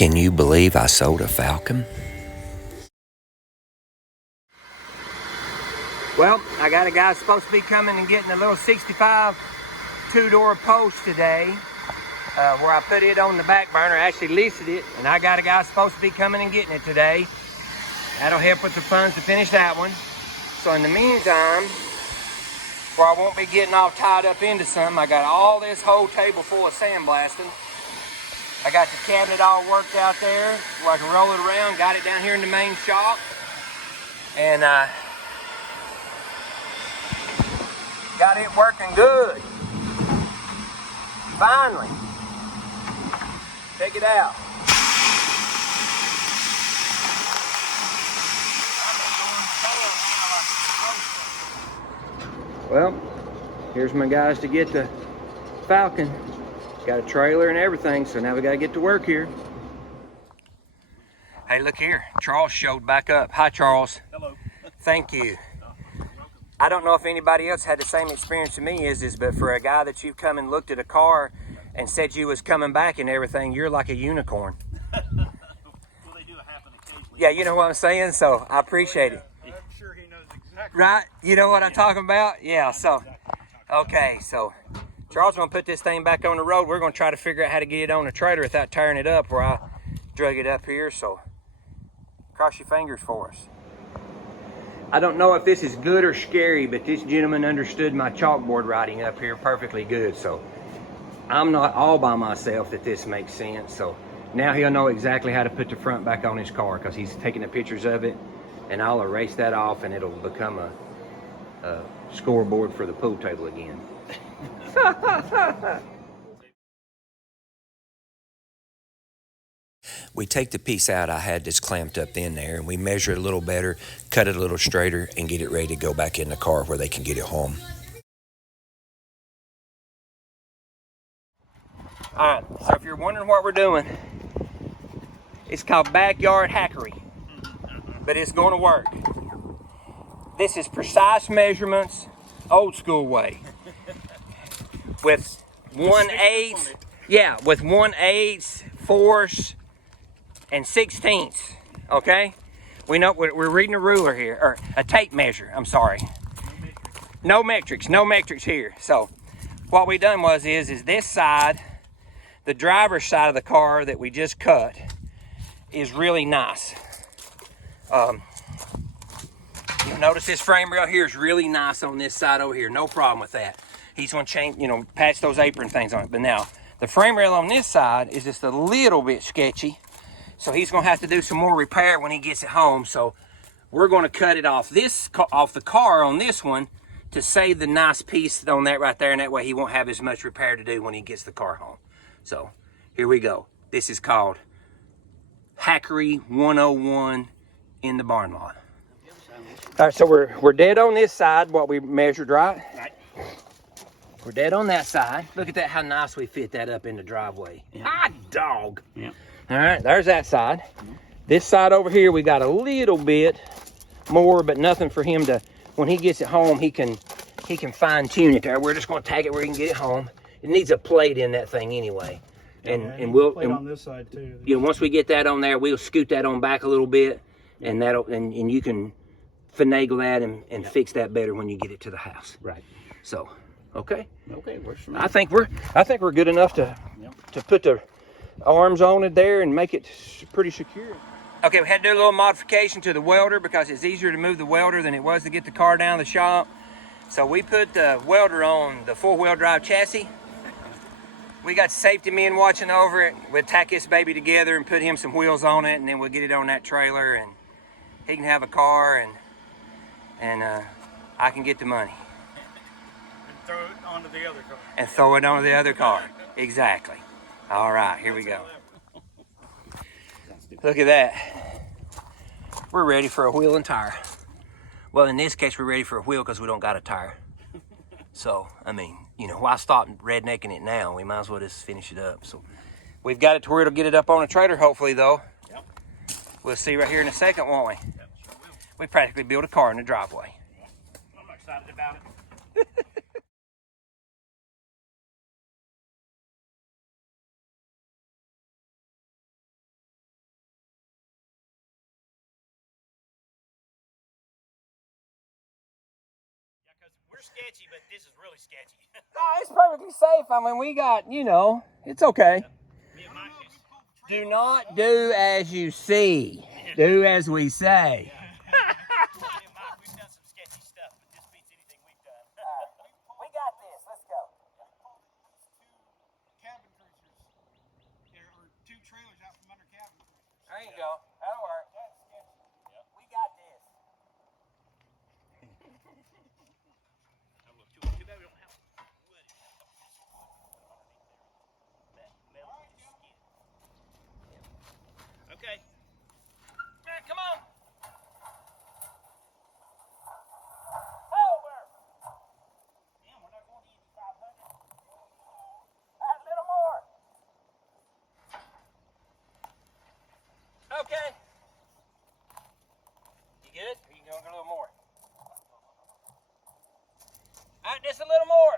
Can you believe I sold a Falcon? Well, I got a guy supposed to be coming and getting a little 65 two-door post today, where I put it on the back burner, actually listed it, and I got a guy supposed to be coming and getting it today. That'll help with the funds to finish that one. So in the meantime, where I won't be getting all tied up into something, I got all this whole table full of sandblasting. I got the cabinet all worked out there where I can roll it around, got it down here in the main shop, and got it working good. Finally. Check it out. Well, here's my guys to get the Falcon. Got a trailer and everything, so now we got to get to work here. Hey, look here. Charles showed back up. Hi, Charles. Hello. Thank you. I don't know if anybody else had the same experience to me as this, but for a guy that you've come and looked at a car and said you was coming back and everything, you're like a unicorn. Well, they do happen occasionally. Yeah, you know what I'm saying? So I appreciate it. I'm sure he knows exactly. Right? You know what I'm talking about? Yeah, so, okay, so Charles gonna put this thing back on the road. We're gonna try to figure out how to get it on the trailer without tearing it up where I drug it up here, so cross your fingers for us. I don't know if this is good or scary, but this gentleman understood my chalkboard writing up here perfectly good, so I'm not all by myself that this makes sense. So now he'll know exactly how to put the front back on his car because he's taking the pictures of it, and I'll erase that off and it'll become a scoreboard for the pool table again. We take the piece out I had that's clamped up in there, and we measure it a little better, cut it a little straighter, and get it ready to go back in the car where they can get it home. All right, so if you're wondering what we're doing, it's called backyard hackery, but it's going to work. This is precise measurements, old school way, with 1/8, yeah, with 1/8, 4ths, and 16ths. Okay, we know we're reading a ruler here, or a tape measure. I'm sorry. No metrics here. So what we done is this side, the driver's side of the car that we just cut, is really nice. You'll notice this frame rail here is really nice on this side over here. No problem with that. He's gonna change, patch those apron things on it. But now the frame rail on this side is just a little bit sketchy. So he's gonna have to do some more repair when he gets it home. So we're gonna cut it off the car on this one to save the nice piece on that right there, and that way he won't have as much repair to do when he gets the car home. So here we go. This is called Hackery 101 in the barn lot. All right, so we're dead on this side, what we measured, right? Right. We're dead on that side. Look at that, how nice we fit that up in the driveway. Yeah. Hot dog. Yeah. All right, there's that side. This side over here, we got a little bit more, but nothing for him to, when he gets it home, he can fine tune it there. We're just gonna tag it where he can get it home. It needs a plate in that thing anyway. And we'll plate on this side too. Once we get that on there, we'll scoot that on back a little bit, and and you can finagle that and fix that better when you get it to the house. Right. So, okay. Okay, works for me. I think we're good enough to put the arms on it there and make it pretty secure. Okay, we had to do a little modification to the welder because it's easier to move the welder than it was to get the car down the shop. So we put the welder on the 4-wheel drive chassis. We got safety men watching over it. We'll tack this baby together and put him some wheels on it, and then we'll get it on that trailer, and he can have a car, and I can get the money. And throw it onto the other car. And throw it onto the other car. Exactly. All right, here we go. Look at that. We're ready for a wheel and tire. Well, in this case, we're ready for a wheel because we don't got a tire. So, I mean, why stop rednecking it now? We might as well just finish it up. So, we've got it to where it'll get it up on a trailer, hopefully, though. Yep. We'll see right here in a second, won't we? Yep, sure will. We practically built a car in the driveway. I'm excited about it. We're sketchy, but this is really sketchy. No, it's perfectly safe. I mean, we got, you know, it's okay. Me and Mike just... Do not do as you see. Do as we say. Me and Mike, we've done some sketchy stuff, but this beats anything we've done. We got this. Let's go. Cabin cruisers. There are 2 trailers out from under cabin cruisers. There you go. That'll work. That's sketchy. We got this. Too bad we don't have wood. Okay. Come on. Over. Damn, we're not going to use 500. A little more. Okay. You good? Or you going to go a little more? All right, just a little more.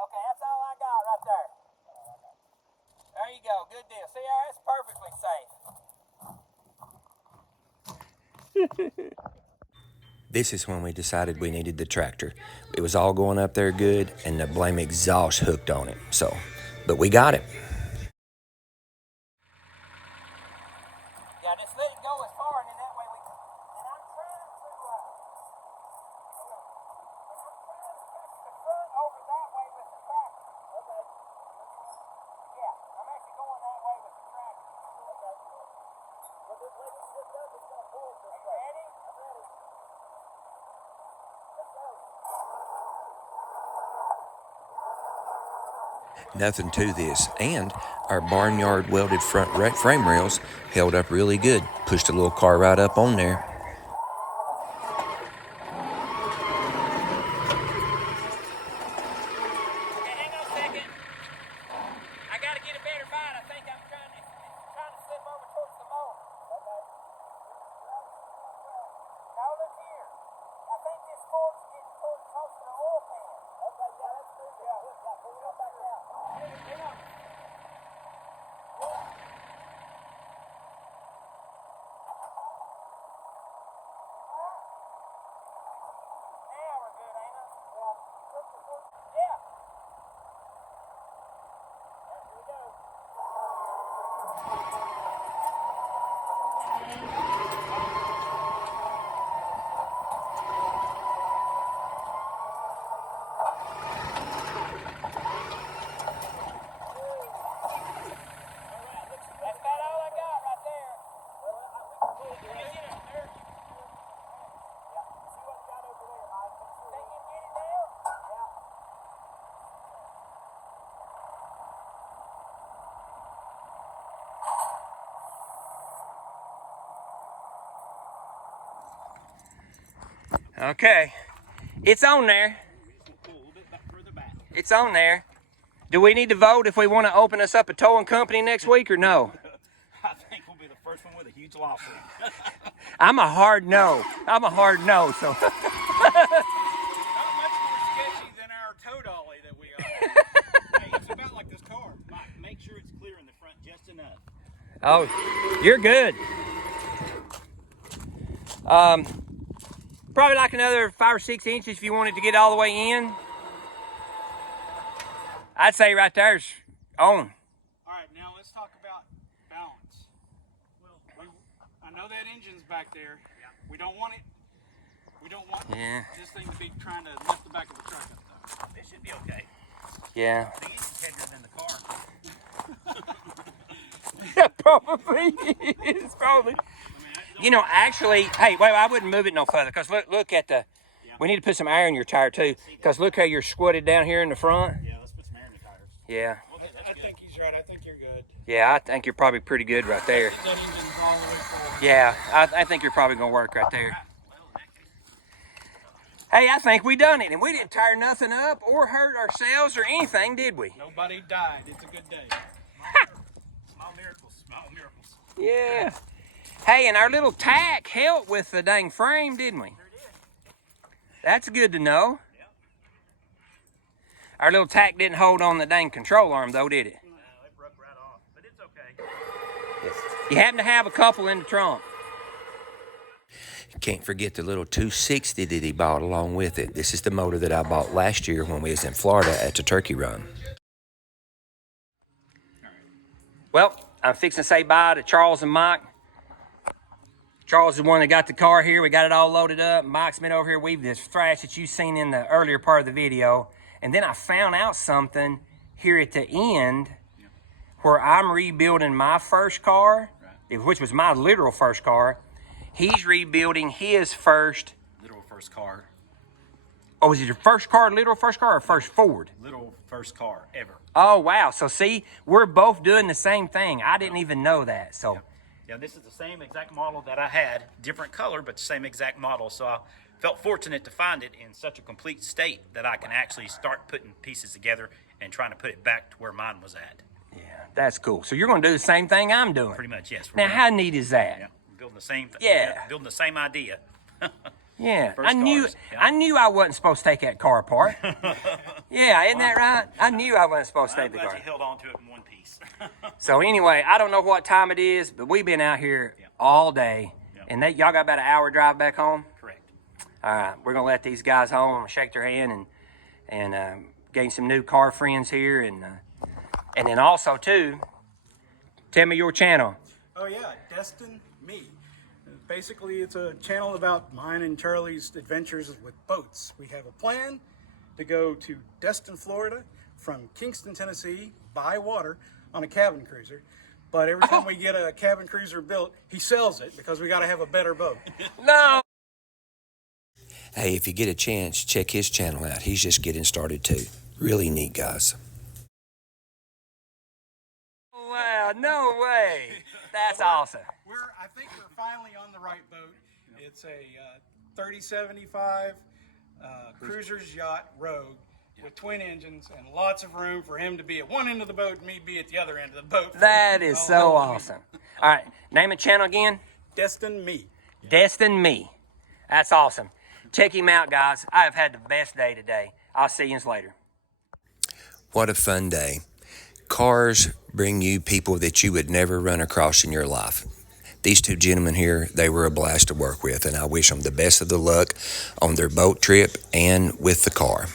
Okay, that's all I got right there. There you go. Good deal. See, that's perfectly safe. This is when we decided we needed the tractor. It was all going up there good, and the blame exhaust hooked on it. So, but we got it. Yeah, just let it go as far, and then that way we. And I'm trying to. The front over that way with the tractor. Okay. Yeah, I'm actually going that way with the tractor. Okay. Well, let's lift up. It's gonna pull it this way. Ready? I'm ready. Let's go. Nothing to this, and our barnyard welded front frame rails held up really good. Pushed a little car right up on there. Okay, it's on there. It's on there. Do we need to vote if we want to open us up a towing company next week or no? I think we'll be the first one with a huge lawsuit. I'm a hard no. I'm a hard no, so. Not much more sketchy than our tow dolly that we are. Hey, it's about like this car. Mike, make sure it's clear in the front just enough. Oh, you're good. Probably like another 5 or 6 inches if you wanted to get all the way in. I'd say right there's on. All right, now let's talk about balance. Well, I know that engine's back there. Yeah. We don't want it. We don't want this thing to be trying to lift the back of the truck up, though. It should be okay. Yeah. The engine's heavier than the car. Yeah, probably is. Probably. You know, actually, hey, wait, I wouldn't move it no further because look at the. We need to put some air in your tire too, because look how you're squatted down here in the front. Yeah, let's put some air in the tires. Yeah. Okay, I think he's right. I think you're good. Yeah, I think you're probably pretty good right there. That engine's all the way forward. Yeah, I think you're probably gonna work right there. Hey, I think we done it, and we didn't tear nothing up or hurt ourselves or anything, did we? Nobody died. It's a good day. Small miracles, small miracles. Yeah. Hey, and our little tack helped with the dang frame, didn't we? Sure did. That's good to know. Yep. Our little tack didn't hold on the dang control arm, though, did it? No, it broke right off, but it's okay. You happen to have a couple in the trunk. Can't forget the little 260 that he bought along with it. This is the motor that I bought last year when we was in Florida at the turkey run. Well, I'm fixing to say bye to Charles and Mike. Charles is the one that got the car here. We got it all loaded up. Mike's been over here weaving this thrash that you've seen in the earlier part of the video. And then I found out something here at the end where I'm rebuilding my first car, which was my literal first car. He's rebuilding his first. Literal first car. Oh, was it your first car, literal first car, or first Ford? Literal first car ever. Oh, wow. So, see, we're both doing the same thing. I didn't even know that. So, Yeah, this is the same exact model that I had, different color, but the same exact model. So I felt fortunate to find it in such a complete state that I can actually start putting pieces together and trying to put it back to where mine was at. yeah, that's cool. So, you're going to do the same thing I'm doing. Pretty much, yes. Now, how neat is that? Yeah, building the same. Yeah. Building the same idea. Yeah, First I knew cars, yeah. I knew I wasn't supposed to take that car apart. Yeah, isn't that right? I knew I wasn't supposed to I'm take the glad car. you held on to it in one piece. So anyway, I don't know what time it is, but we've been out here all day, and y'all got about an hour drive back home. Correct. All right, we're gonna let these guys home. I'm gonna shake their hand and gain some new car friends here, and then also too, tell me your channel. Oh yeah, Destin Me. Basically, it's a channel about mine and Charlie's adventures with boats. We have a plan to go to Destin, Florida, from Kingston, Tennessee, by water on a cabin cruiser. But every time we get a cabin cruiser built, he sells it because we got to have a better boat. No. Hey, if you get a chance, check his channel out. He's just getting started too. Really neat, guys. Wow, no way. That's awesome. I think we're finally on the right boat. It's a 3075 cruiser's yacht Rogue with twin engines and lots of room for him to be at one end of the boat and me be at the other end of the boat. That is so awesome. All right, name and channel again. Destin Me. Destin Me. That's awesome. Check him out, guys. I have had the best day today. I'll see you later. What a fun day. Cars bring you people that you would never run across in your life. These two gentlemen here, they were a blast to work with, and I wish them the best of the luck on their boat trip and with the car.